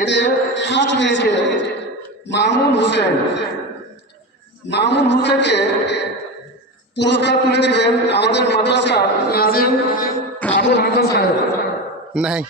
এতে ফার্স্ট হয়েছে মামুন হোসেন। মামুন হোসেনকে পুরস্কার তুলে দেবেন আমাদের মাদ্রাসা নাজিম আবুল হাসান সাহেব। नहीं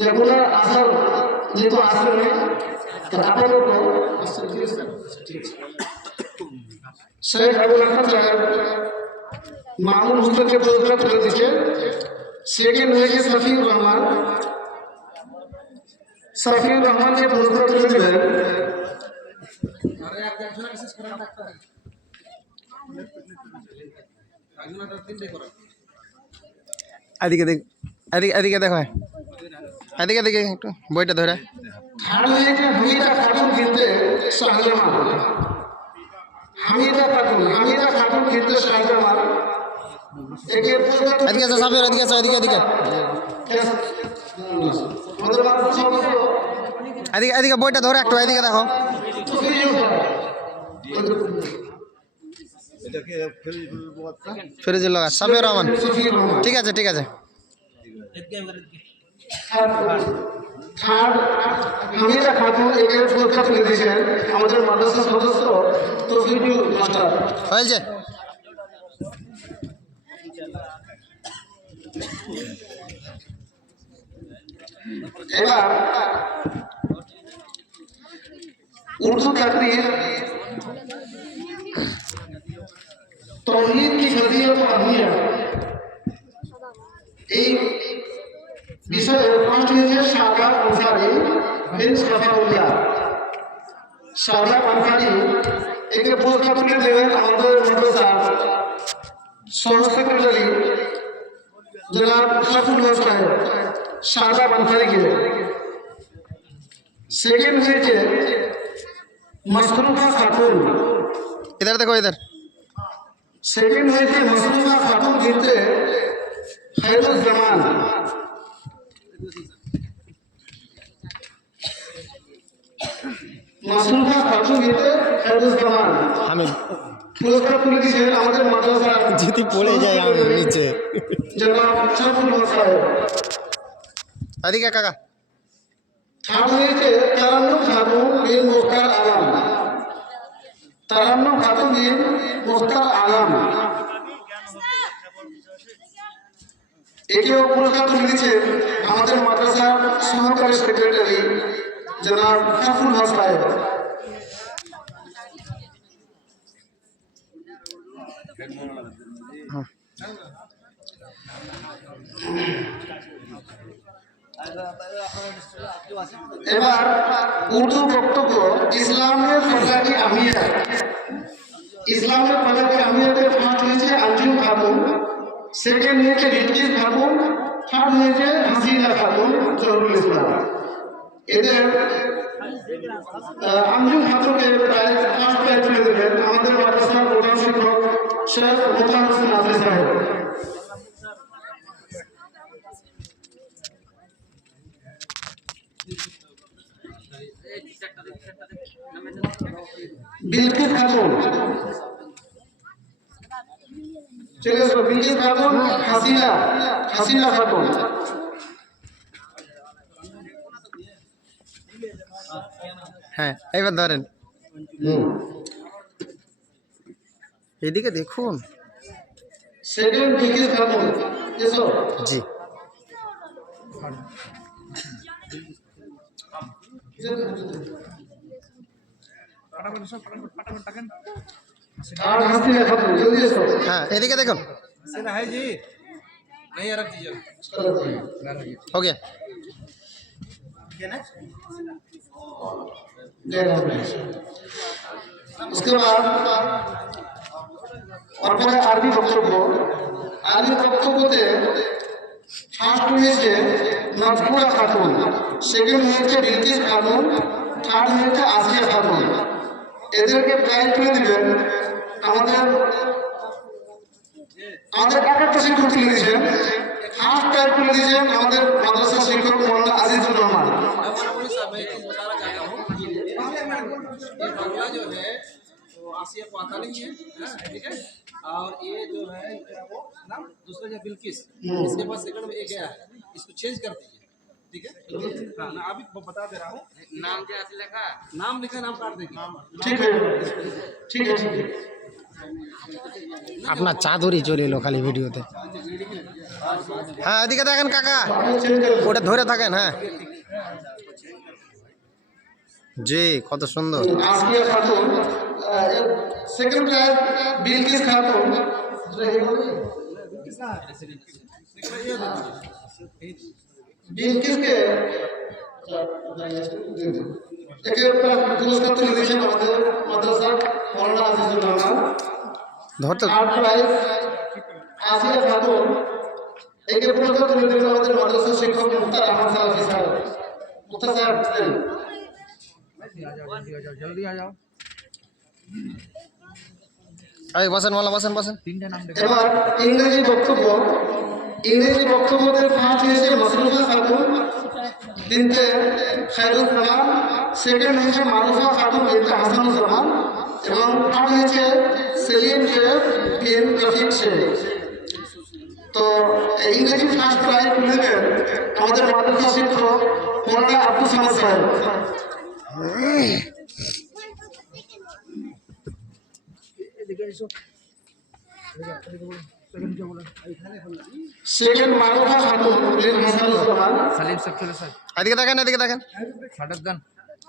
যেগুলো আসার যেহেতু আসলে আপাতত শেখ আবুল হাসান সাহেব মামুন হোসেনকে পুরস্কার তুলে দিচ্ছে। সেকেন্ড হয়েছে শফিউর রহমান। শফিউর রহমানকে পুরস্কার তুলে দেবেন এদিকে দেখ, এদিকে এদিকে দেখো, এদিকে এদিকে একটু বইটা ধরে। থার্ড হয়েছে হামিদা খাতুন কিনতে শাহজামান। হামিদা খাতুন কিনতে শাহজামান। একে এদিকে আসো সাবির, এদিকে আসো, এদিকে এদিকে এদিকে এদিকে বইটা ধরে একটু এদিকে দেখো। ফিরোজুল লগা সাবির রহমান, ঠিক আছে ঠিক আছে। হামিদা খাতুন একে পুরস্কার তুলে দিয়েছেন আমাদের মাদ্রাসা সদস্য তৌফিকুল মাস্টার। হয়েছে এবার उर्दू तकरीर तौहीद की फजीलत और अहमियत এই বিষয়ে ফার্স্ট হয়েছে শাহজাদ আনসারী বিন সাফাউল্লাহ। শাহজাদ আনসারী একে পুরস্কার তুলে দেবেন আমাদের মাদ্রাসার সহ সেক্রেটারি জনাব সাফুল্লাহ সাহেব শাহজাদ আনসারীকে। সেকেন্ড হয়েছে मसरूफा खातून। इधर देखो इधर। सेकेंड হয়েছে मसरूफा खातून কিনতে खैरुज्जमान। मसरूफा खातून কিনতে खैरुज्जमान হামিদ পুরস্কার তুলে দিয়েছেন আমাদের মাদ্রাসা যদি পড়ে যায় আমি নিচে। জনাব সাফুল্লাহ সাহেব। এদিকে কাকা। থার্ড হয়েছে তারান্নুম খাতুন বিন মুখতার আলম। তারান্নুম খাতুন বিন মুখতার আলম একেও পুরস্কার তুলে দিচ্ছেন আমাদের মাদ্রাসার সহকারী সেক্রেটারি জনাব সাফুল হক সাহেব। এবার উর্দু বক্তব্য ইসলামের পতাকা আমিরা। ইসলামের পতাকা আমিরাতে ফার্স্ট হয়েছে আঞ্জুম খাতুন, সেকেন্ড হয়েছে রিজভি খাতুন, থার্ড হয়েছে হাসিনা খাতুন জহুরুল ইসলাম। এদের আঞ্জুম খাতুনকে প্রায় ফার্স্ট প্রাইজ তুলে দেবেন আমাদের মাদ্রাসার প্রধান শিক্ষক শেখ মোতাহার হোসেন নাজরি সাহেব। बिल्किस खातून चले गए। बिल्किस खातून हसीना खातून। হ্যাঁ এবার ধরেন এদিকে দেখুন। सेकंड बिल्किस खातून एसो জি और हसीना खातून जल्दी एसो। হ্যাঁ এদিকে দেখুন। है जी नहीं रख दीजिए हो गया। उसके बाद और আরবি বক্তব্য। আরবি বক্তব্যতে ফার্স্ট হয়েছে মজকুরা খাতুন, সেকেন্ড হয়েছে বিলকিস খাতুন, থার্ড হয়েছে আসিয়া খাতুন। এদেরকে প্রাইজ তুলে দিবেন আমাদের এক একটা শিক্ষক তুলে দিয়েছেন। ফার্স্ট প্রাইজ তুলে দিয়েছেন আমাদের মাদ্রাসা শিক্ষক মৌলানা আজিজুর রহমান। ये बांग्ला जो है तो आसिया को आता नहीं है, हाँ, ठीक है। और ये जो है क्या वो नाम दूसरा जो बिल्किस, इसके पास सेकंड में ये गया है, इसको चेंज कर दीजिए, ठीक है। हाँ ना, अभी बता दे रहा हूँ। नाम क्या लिखा, नाम लिखा, नाम काट देंगे। ठीक है ठीक है ठीक है। আপনার চাদরই চলে এলো খালি ভিডিওতে। হ্যাঁ এদিকে দেখেন কাকা, ওটা ধরে থাকেন। হ্যাঁ জি, কত সুন্দর। আসিয়া খাতুন, সেকেন্ড প্রাইজ বিলকিস খাতুন। বিলকিসকে একে পুরস্কার তুলে দিয়েছেন আমাদের মাদ্রাসা মৌলানা আজিজুর রহমান। ধরতে থার্ড প্রাইজ আসিয়া খাতুন, একে পুরস্কার তুলে দিয়েছেন আমাদের মাদ্রাসা শিক্ষক মুক্তার আহমদ সালাফি স্যার। মুক্তার স্যার जल्दी आ जाओ। এই বসেন, মালা বসেন বসেন। এবার ইংরেজি বক্তব্য। ইংরেজি বক্তব্যতে ফার্স্ট হয়েছে মাসরুফা খাতুন, তিনটে খায়রুল কালাম, সেকেন্ড হয়েছে মারুফা খাতুন বিনতে হাসানুজ্জামান এবং থার্ড হয়েছে সেলিম শেখ বিন রফিক শেখ। তো এই ইংরেজি ফার্স্ট প্রাইজ তুলে দেন আমাদের মাদ্রাসা শিক্ষক মৌলানা আব্দুল সামাদ সাহেব। সেকেন্ড মারুফা খাতুন বিন হাসানুজ্জামান। सलीम सब चलो सर, এদিকে দেখেন, এদিকে দেখেন। Shut up gun.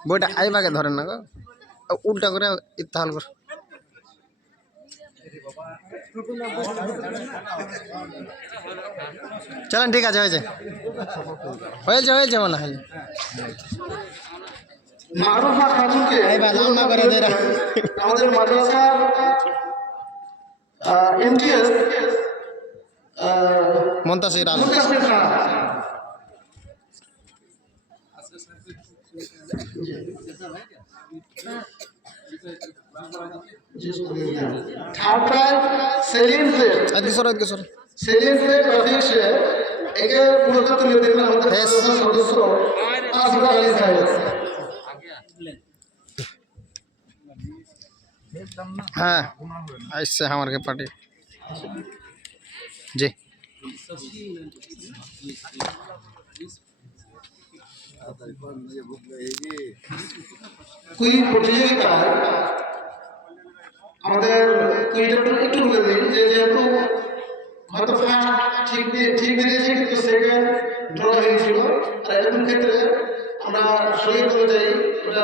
বইটা আইবাকে ধরেন না গো, উল্টা করে ইত্তাহাল করে। চলেন, ঠিক আছে, হয়েছে হয়েছে হয়েছে মনে হয়। মারুফা খাতুনকে লাল করে দে রা। আমাদের মাদ্রাসার MTS Montasir Alam. Muntasir Khan. Third prize Selim Sheikh. এদিকে সরো, এদিকে সরো। সেলিম শেখ রফিক শেখ, একে পুরস্কার তুলে দেবেন আমাদের Yes. মাদ্রাসার সদস্য আসগর আলী সাহেব। হ্যাঁ আসছে আমার কে পার্টি। জি কুইজ প্রতিযোগিতায় আমাদের কুইজটা একটু বলে দিই যে যেহেতু হয়তো ফার্স্ট ঠিক বেরিয়েছে কিন্তু সেকেন্ড ড্র হয়েছিল, আর এরকম ক্ষেত্রে আমরা সহি করে যাই, ওটা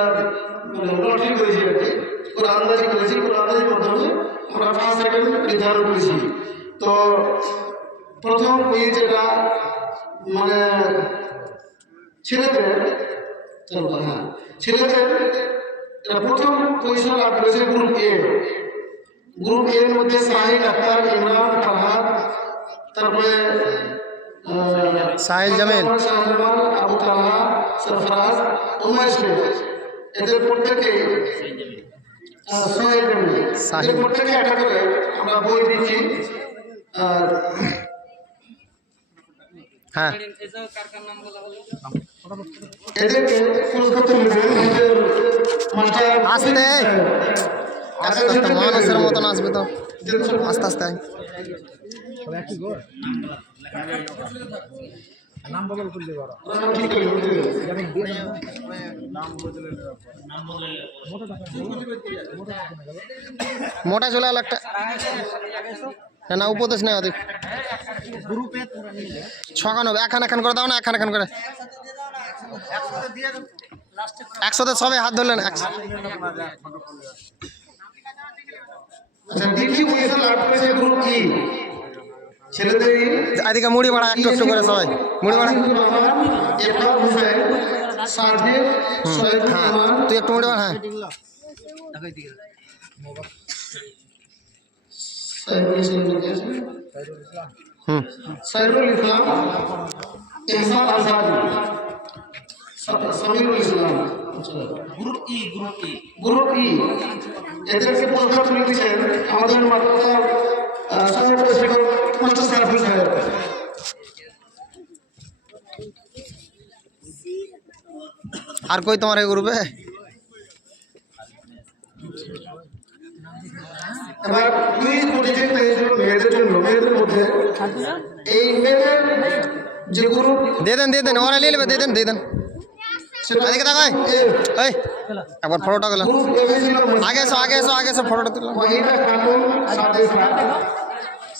ঠিক করেছি আর কি, পুরো আন্দাজি করেছি, পুরো আন্দাজির মাধ্যমে আমরা ফার্স্ট সেকেন্ড নির্ধারণ করেছি। তো প্রথম কুইজ যেটা মানে ছেলেদের, চলো হ্যাঁ ছেলেদের এটা প্রথম পজিশন লাভ করেছে গ্রুপ এ। গ্রুপ এর মধ্যে সাহিল আক্তার, ইমরান, ফারহাদ, তারপরে সাহিল জামিল, শাহজামান, আবু তালহা, সরফরাজ, উমাইশ শেখ, এদের প্রত্যেকে সোহেল জামিল, এদের প্রত্যেকে একটা করে আমরা বই দিচ্ছি। আর হ্যাঁ এদেরকে পুরস্কার তুলে দেবেন আমাদের মাস্টার আস্তে আস্তে আস্তে মানুষের মতন আসবে তো, আস্তে আস্তে আয়। नाम बदल कर देगा ঠিক করে মোটা চলে এলো একটা। না না উপদেশ নেই ওদিক। ছকানো এখান এখান করে দাও না, এখান এখান করে 100তে সবাই হাত ধরলেন। আচ্ছা দ্বিতীয় পজিশন লাভ করেছে গ্রুপ ই ছেলেদের। এদিকে মুড়ি ভাড়া একটু একটু করে সবাই মুড়ি ভাড়া। ইকবাল হোসেন, সাজিদ, শহীদুর হ্যাঁ রহমান, তুই একটু মুড়ি ভাড়া। হ্যাঁ হুম সাইরুল ইসলাম, ইহসান আজাদ, সামিরুল ইসলাম। গ্রুপ ই এদেরকে পুরস্কার তুলে দিচ্ছেন আমাদের মাদ্রাসার সহকারী শিক্ষক মাস্টার সাইফুল সাহেব। আর কই তোমার এই গ্রুপে? এবার কুইজ প্রতিযোগিতা হয়েছিল মেয়েদের জন্য, মেয়েদের মধ্যে এই মেয়েদের যে গ্রুপ দিয়ে দেন ওরা নিয়ে নেবে, দিয়ে দেন এদিকে তাকাই এই একবার ফটোটা গেলাম গ্রুপ এ হয়েছিল আগে এসো ফটোটা তুললাম ওয়াহিদা খাতুন, সাদেকা,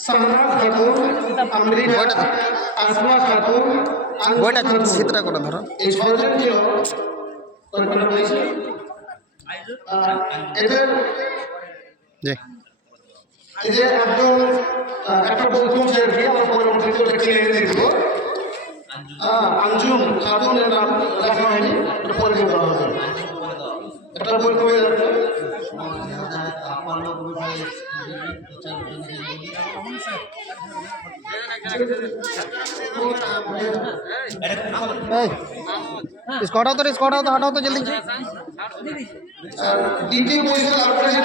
সাহনাজ খাতুন, আমরিনা, বইটা দাও। আসমা খাতুন, আনসা বইটা খাতুন। চিত্রা করে ধরো এই ছয়জন ছিল কল্পনা হয়েছে। এদের জি এই যে একদম একটা বই কমছে আর কি, আমরা পরবর্তীতে ওটা কিনে এনে দিব। আঞ্জুম খাতুন এর নাম লেখা হয়নি, ওটা পরে দিয়ে দেওয়া হবে। একটা বই কমে যাবে। इसको हटाओ तो हटाओ तो जल्दी দ্বিতীয় পজিশন আপনারা